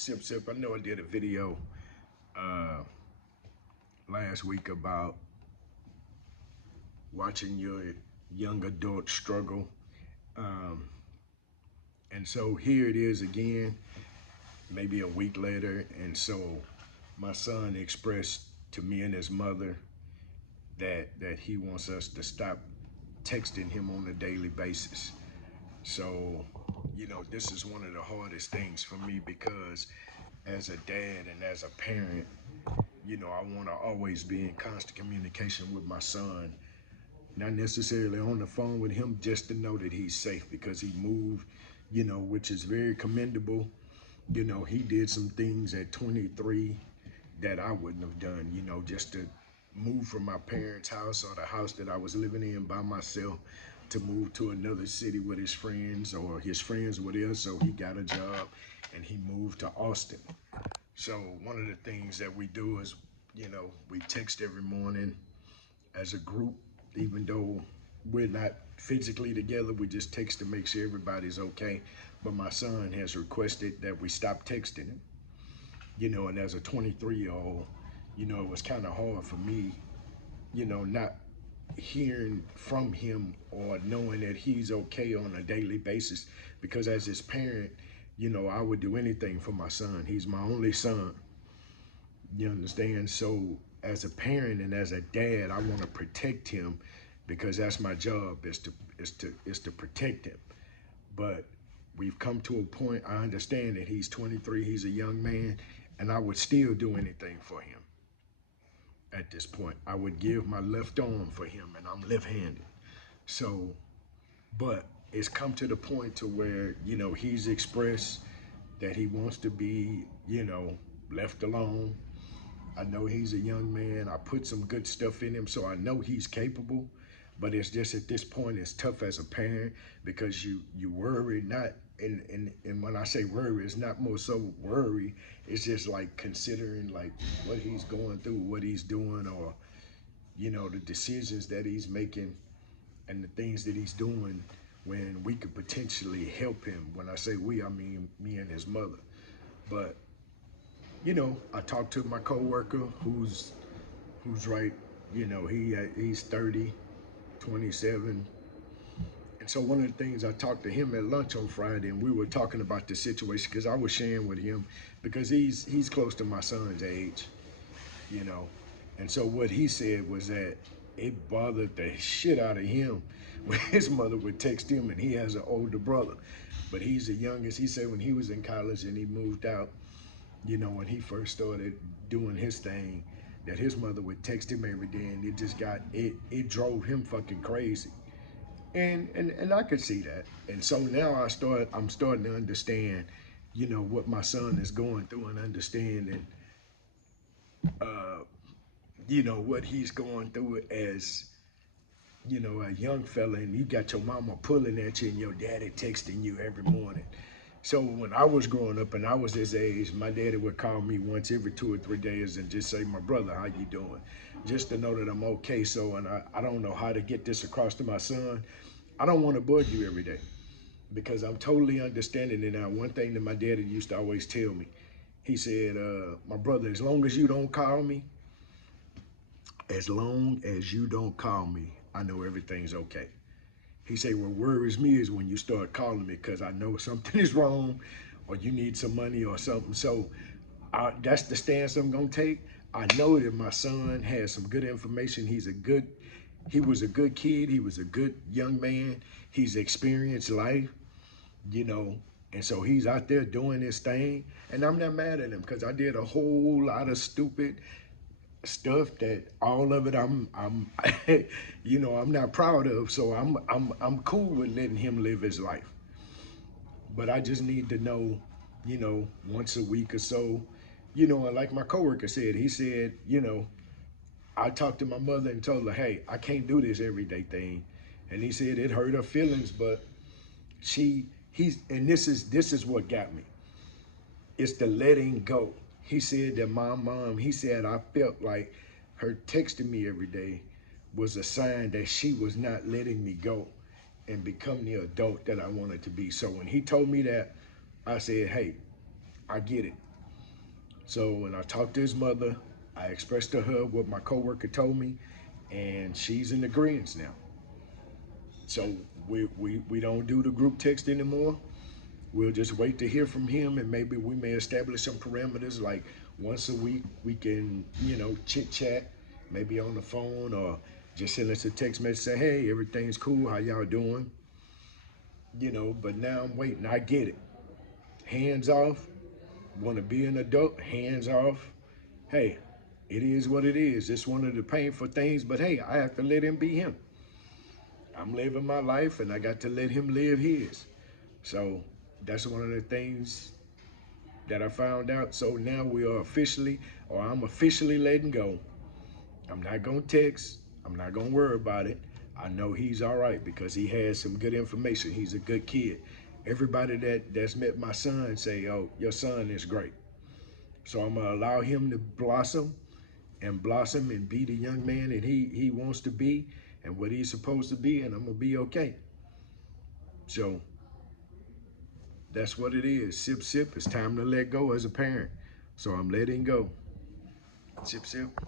Sip Sip, I know I did a video uh, last week about watching your young adult struggle. Um, and so here it is again, maybe a week later. And so my son expressed to me and his mother that he wants us to stop texting him on a daily basis. So, this is one of the hardest things for me because as a dad and as a parent, I want to always be in constant communication with my son, not necessarily on the phone with him, just to know that he's safe because he moved, which is very commendable. He did some things at 23 that I wouldn't have done, just to move from my parents' house or the house that I was living in by myself to move to another city with his friends, or his friends were there, so he got a job and he moved to Austin. So one of the things that we do is, we text every morning as a group, even though we're not physically together, we just text to make sure everybody's okay. But my son has requested that we stop texting him, and as a 23-year-old, it was kind of hard for me, not hearing from him or knowing that he's okay on a daily basis, because as his parent, I would do anything for my son. He's my only son. You understand? So as a parent and as a dad, I want to protect him because that's my job, is to protect him. But we've come to a point, I understand that he's 23, he's a young man, and I would still do anything for him at this point. I would give my left arm for him, and I'm left-handed. So, but it's come to the point to where, he's expressed that he wants to be, left alone. I know he's a young man. I put some good stuff in him, so I know he's capable. But it's just at this point, it's tough as a parent because you worry not, and when I say worry, it's not more so worry. It's just like considering like what he's going through, what he's doing, or the decisions that he's making and the things that he's doing when we could potentially help him. When I say we, I mean me and his mother. But I talked to my coworker who's right. He's 30, 27. And so one of the things, I talked to him at lunch on Friday, and we were talking about the situation because I was sharing with him because he's close to my son's age, you know. And so what he said was that it bothered the shit out of him when his mother would text him, and he has an older brother, but he's the youngest. He said when he was in college and he moved out, when he first started doing his thing, that his mother would text him every day, and it drove him fucking crazy. And I could see that. And so now I'm starting to understand, what my son is going through, and understanding uh, what he's going through as, a young fella, and you got your mama pulling at you and your daddy texting you every morning. So when I was growing up and I was his age, my daddy would call me once every 2 or 3 days and just say, my brother, how you doing? Just to know that I'm okay. So, and I don't know how to get this across to my son. I don't want to bug you every day because I'm totally understanding it now. One thing that my daddy used to always tell me, he said, my brother, as long as you don't call me, I know everything's okay. He said, what worries me is when you start calling me because I know something is wrong or you need some money or something. So that's the stance I'm going to take. I know that my son has some good information. He was a good kid. He was a good young man. He's experienced life, you know, and so he's out there doing his thing. And I'm not mad at him because I did a whole lot of stupid stuff that all of it I'm I'm not proud of. So I'm cool with letting him live his life. But I just need to know, once a week or so, and like my coworker said, he said, I talked to my mother and told her, hey, I can't do this everyday thing. And he said it hurt her feelings, but and this is what got me. It's the letting go. He said that my mom, he said, I felt like her texting me every day was a sign that she was not letting me go and become the adult that I wanted to be. So when he told me that, I said, hey, I get it. So when I talked to his mother, I expressed to her what my coworker told me, and she's in agreement now. So we don't do the group text anymore. We'll just wait to hear from him, and maybe we may establish some parameters like once a week we can, chit chat, maybe on the phone or just send us a text message say, hey, everything's cool, how y'all doing? But now I'm waiting. I get it. Hands off, want to be an adult, hands off. Hey, it is what it is. It's one of the painful things, but hey, I have to let him be him. I'm living my life and I got to let him live his. So that's one of the things that I found out. So now we are officially, or I'm officially letting go. I'm not gonna text. I'm not gonna worry about it. I know he's all right because he has some good information. He's a good kid. Everybody that's met my son say, "Oh, your son is great." So I'm gonna allow him to blossom and be the young man that he wants to be and what he's supposed to be, and I'm gonna be okay. So that's what it is. Sip, sip. It's time to let go as a parent. So I'm letting go. Sip, sip.